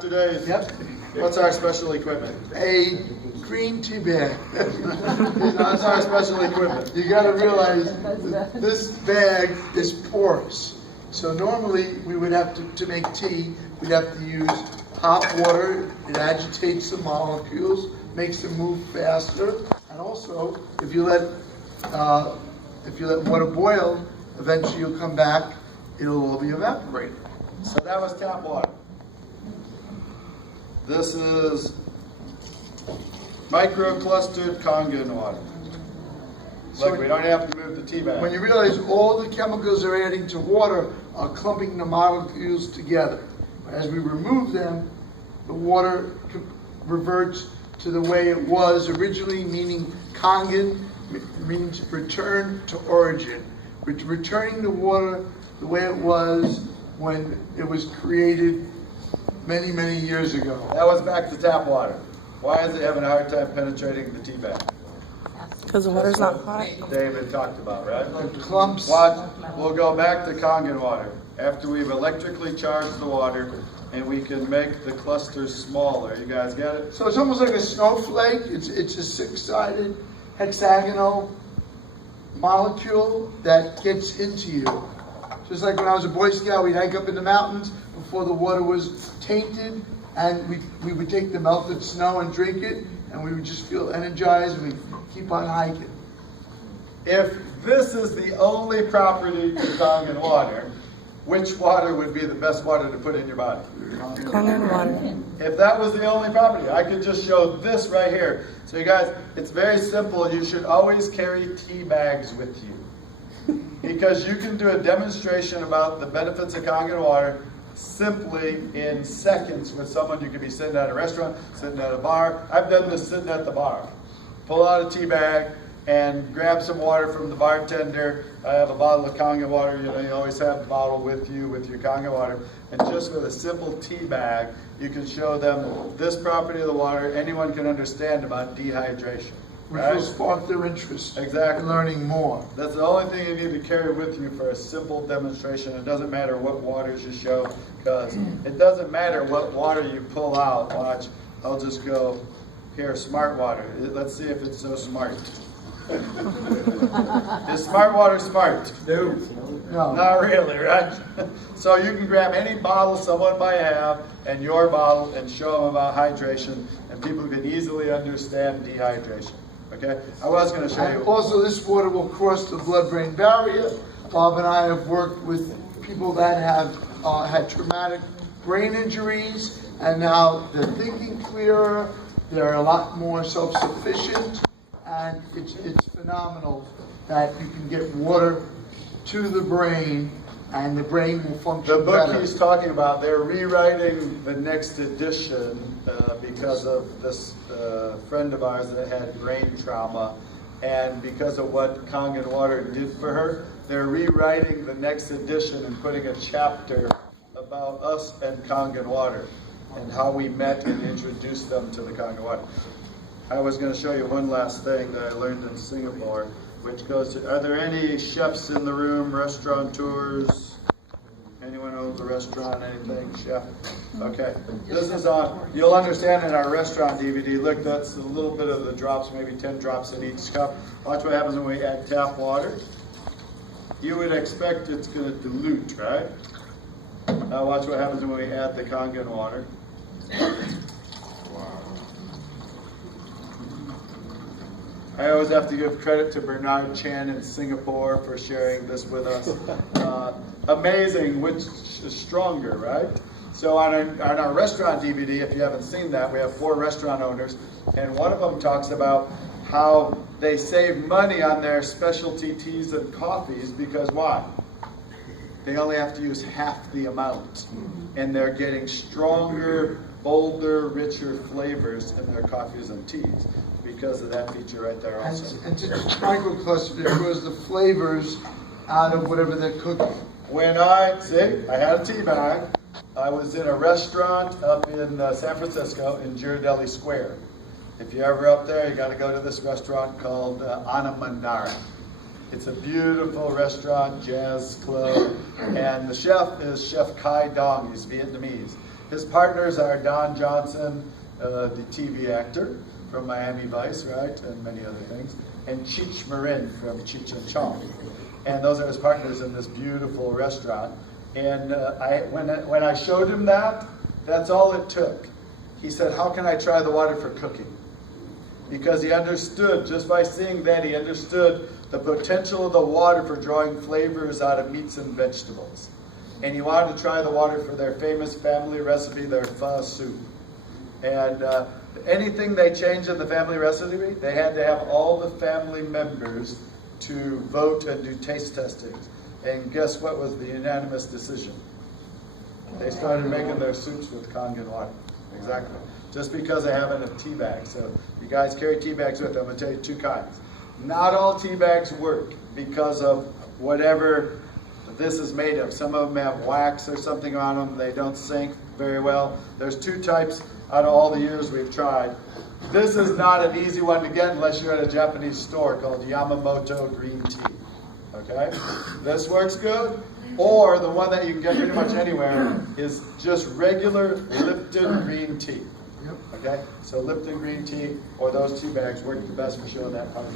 Today, Yep. what's our special equipment? A green tea bag. That's our special equipment. You got to realize this bag is porous. So normally we would have to make tea, we'd have to use hot water. It agitates the molecules, makes them move faster, and also if you let water boil, eventually you'll come back, it'll all be evaporated. So that was tap water. This is micro-clustered Kangen water. So Look, we don't have to move the tea bag. when you realize all the chemicals are adding to water are clumping the molecules together. As we remove them, the water reverts to the way it was originally, meaning Kangen means return to origin. Returning the water the way it was when it was created many, many years ago. That was back to tap water. Why is it having a hard time penetrating the tea bag? Because the water's not hot. David talked about, right? The clumps. Watch, we'll go back to Kangen water. After we've electrically charged the water, and we can make the clusters smaller. You guys get it? So it's almost like a snowflake. It's a six-sided hexagonal molecule that gets into you. Just like when I was a Boy Scout, we'd hike up in the mountains before the water was tainted, and we would take the melted snow and drink it, and we would just feel energized, and we'd keep on hiking. If this is the only property to Kangen water, which water would be the best water to put in your body? Kangen water. If that was the only property, I could just show this right here. So you guys, it's very simple. You should always carry tea bags with you, because you can do a demonstration about the benefits of Kangen water simply in seconds with someone. You could be sitting at a restaurant, sitting at a bar. I've done this sitting at the bar. Pull out a tea bag and grab some water from the bartender. I have a bottle of Kangen water. You know, you always have the bottle with you with your Kangen water. And just with a simple tea bag, you can show them this property of the water. Anyone can understand about dehydration. Which Right? will spark their interest Exactly. in learning more. That's the only thing you need to carry with you for a simple demonstration. It doesn't matter what waters you show, because it doesn't matter what water you pull out. Watch, I'll just go here, smart water. Let's see if it's so smart. Is smart water smart? No. No. Not really, right? So you can grab any bottle someone might have and your bottle and show them about hydration, and people can easily understand dehydration. Okay? I was going to show And you. also, this water will cross the blood-brain barrier. Bob and I have worked with people that have had traumatic brain injuries, and now they're thinking clearer. They're a lot more self-sufficient, and it's phenomenal that you can get water to the brain, and the brain will function The book better. he's talking about, they're rewriting the next edition because of this friend of ours that had brain trauma, and because of what Kangen water did for her, they're rewriting the next edition and putting a chapter about us and Kangen water and how we met and introduced them to the Kangen water. I was going to show you one last thing that I learned in Singapore, which goes to, are there any chefs in the room, restaurateurs? Anyone owns a restaurant, anything, chef? Okay, this is on, you'll understand in our restaurant DVD, look, that's a little bit of the drops, maybe 10 drops in each cup. Watch what happens when we add tap water. You would expect it's going to dilute, right? Now watch what happens when we add the Kangen water. I always have to give credit to Bernard Chan in Singapore for sharing this with us. Amazing, which is stronger, right? So on our restaurant DVD, if you haven't seen that, we have 4 restaurant owners, and one of them talks about how they save money on their specialty teas and coffees because why? They only have to use half the amount, and they're getting stronger, bolder, richer flavors in their coffees and teas because of that feature right there also. And to microcluster, it grows the flavors out of whatever they're cooking. When I had a tea bag. I was in a restaurant up in San Francisco in Ghirardelli Square. If you're ever up there, you got to go to this restaurant called Ana Mandara. It's a beautiful restaurant, jazz club, and the chef is Chef Kai Dong. He's Vietnamese. His partners are Don Johnson, the TV actor from Miami Vice, right, and many other things, and Cheech Marin from Cheech and Chong. And those are his partners in this beautiful restaurant. And when I showed him that, that's all it took. He said, how can I try the water for cooking? Because he understood, just by seeing that, he understood the potential of the water for drawing flavors out of meats and vegetables. And he wanted to try the water for their famous family recipe, their pho soup. And anything they changed in the family recipe, they had to have all the family members to vote and do taste testings. And guess what was the unanimous decision? They started making their soups with Kangen water. Exactly. Just because they have it in a tea bag. So you guys carry tea bags with them. I'm going to tell you two kinds. Not all tea bags work because of whatever this is made of. Some of them have wax or something on them. They don't sink very well. There's two types out of all the years we've tried. This is not an easy one to get unless you're at a Japanese store called Yamamoto Green Tea. Okay? This works good. Or the one that you can get pretty much anywhere is just regular Lipton green tea. Okay? So Lipton green tea or those tea bags work the best for showing that part.